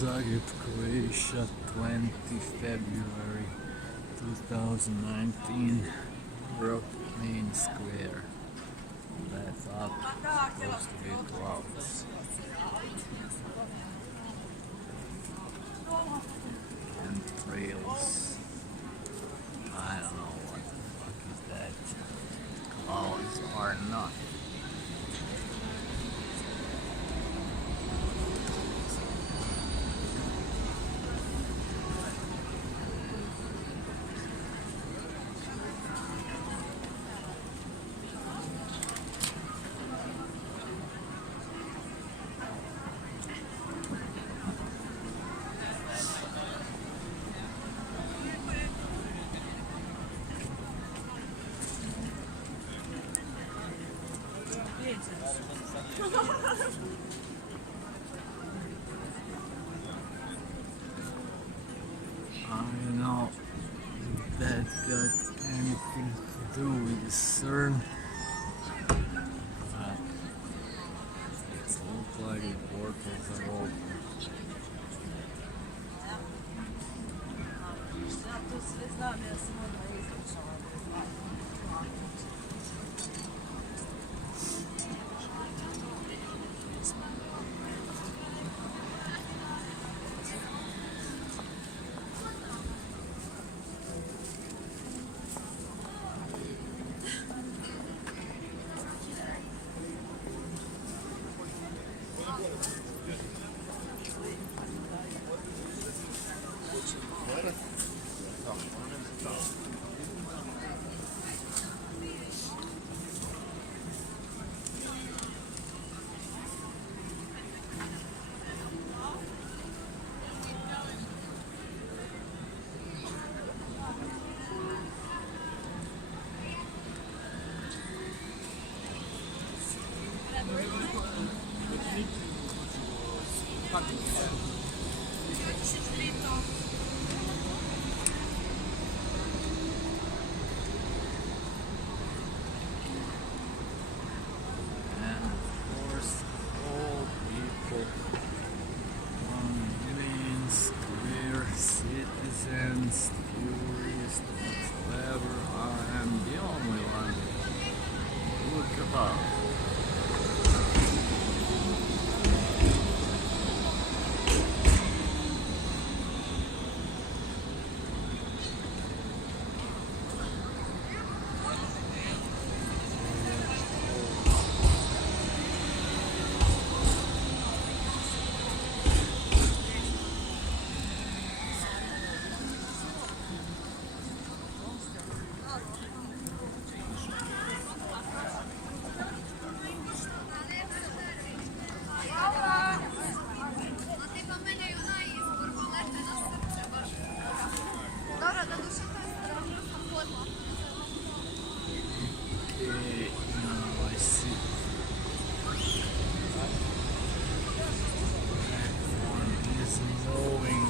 Zagreb, Croatia, 20 February 2019, Europe Main Square. That's up, close to be 2 hours. And trails. I don't know what the fuck is that. Clouds are not. I know that got anything to do with the CERN. It looks like the portals are open. And of course, all people, Main Square citizens, tourists, whatsoever. I am the only one. Look about. Okay, now I see. Platform is moving.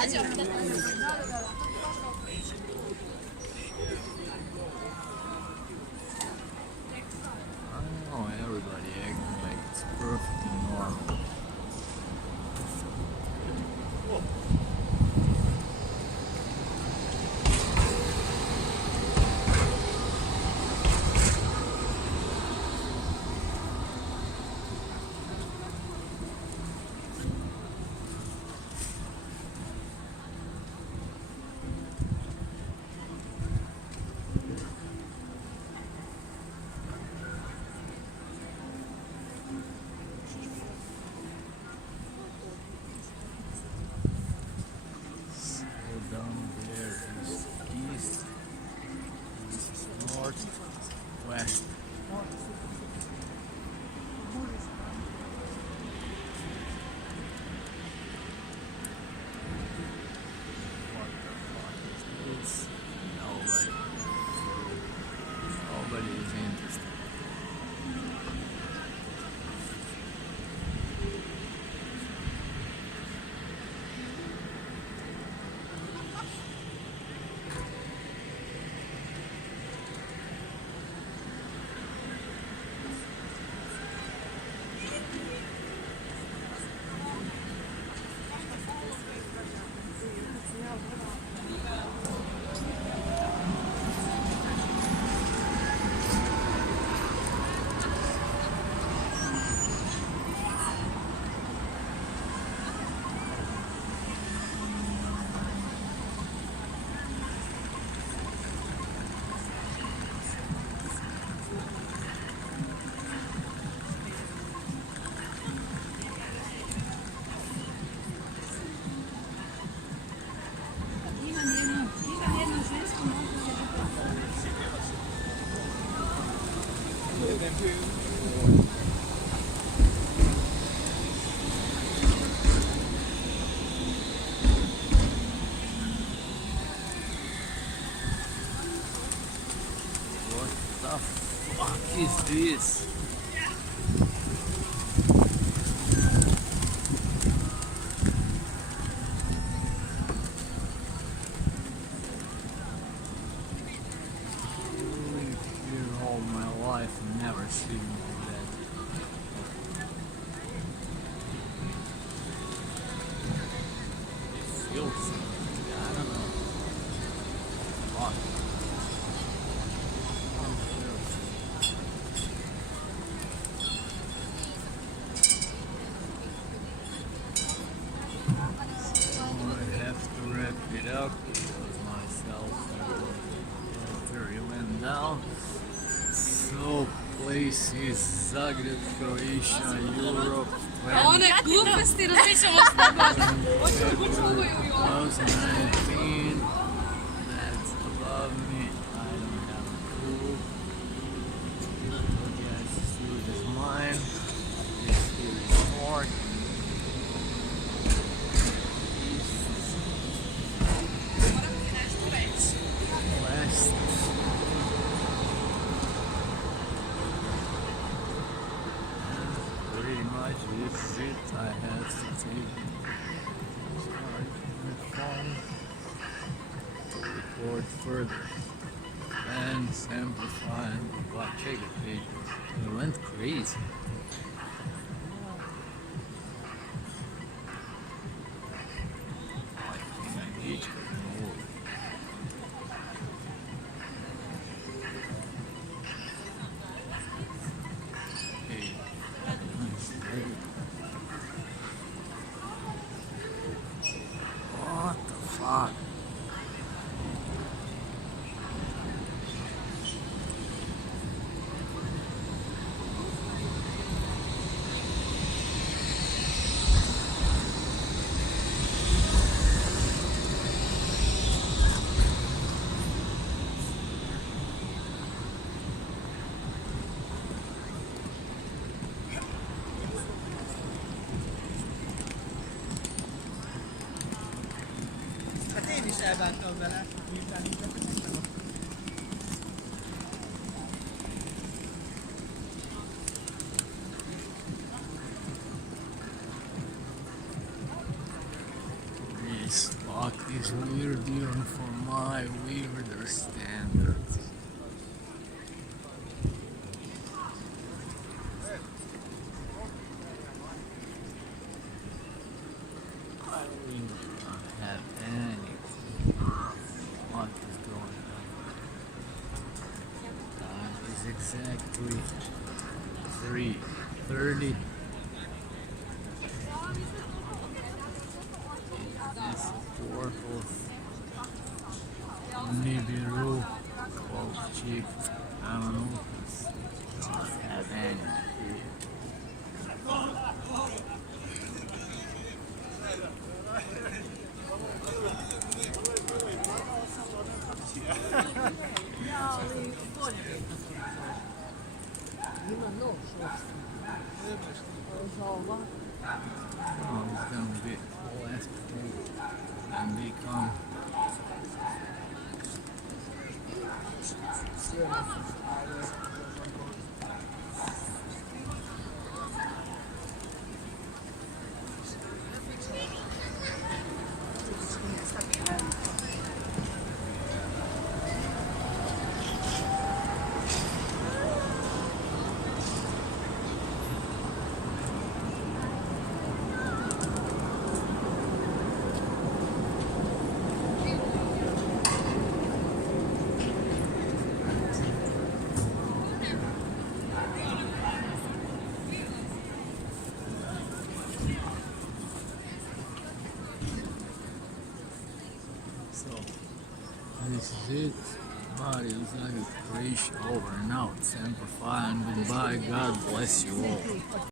I don't know, everybody acting like it's perfectly normal. Down there is east, this is north, west. What the fuck is this? Nobody. Nobody is interested. What the fuck is this? Lived here all my life and never seen that. It feels, I don't know. Fuck. I have to wrap it up because myself battery went down. So places Zagreb, Croatia, Europe, One gluposti razmišljamo s tobom. Hoću čuvaju i ovo. 2019. That's above me. I don't have a clue. But yes, this is mine. This here is north. Moram ti nešto reći. West. And pretty much this is it. I had to take my phone to record further and amplify and check the page. It went crazy. I think I need to move. Hey, what the fuck? Hát én is elbántam vele, miután így befektettem a This fuck is weird even for my weirder standards. I really don't have any clue what is going on. Time is exactly 3:30. This portal Nibiru called Chief. I don't know. Don't have any idea. Oh, it's gonna be left and they come. So this is it. Mario Zagreb Croatia over and out. Semper Fi and goodbye. God bless you all.